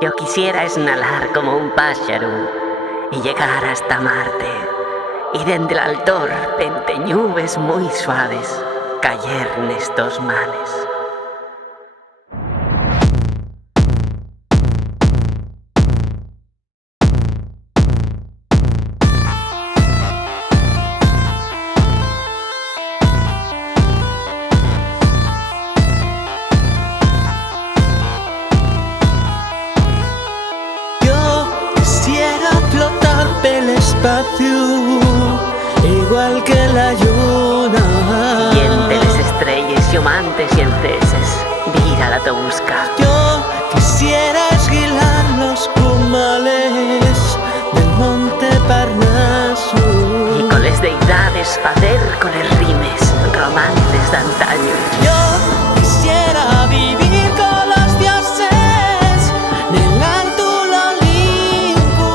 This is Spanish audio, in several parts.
Yo quisiera esnalar como un páxaro y llegar hasta Marte, y dende el altor, pente nubes muy suaves, cayer nestos manes. Quisiera flotar pel espacio, igual que la lluna. Y entre les estrelles llamantes y enceses, vira la busca. Yo quisiera esquilar los cumales del monte Parnaso, Y con les deidades facer con les rimes romances d'antaño. Yo quisiera vivir con los dioses del alto Olimpo.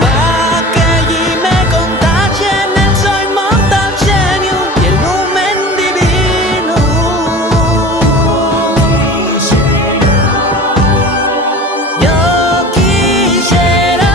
Pa' que allí me contagien el so inmortal genio y el lumen divino. Yo quisiera.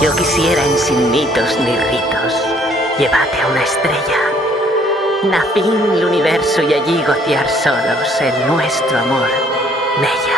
Yo quisiera en sin mitos ni ritos llevarte a una estrella, nací en el universo y allí gociar solos el nuestro amor, bella.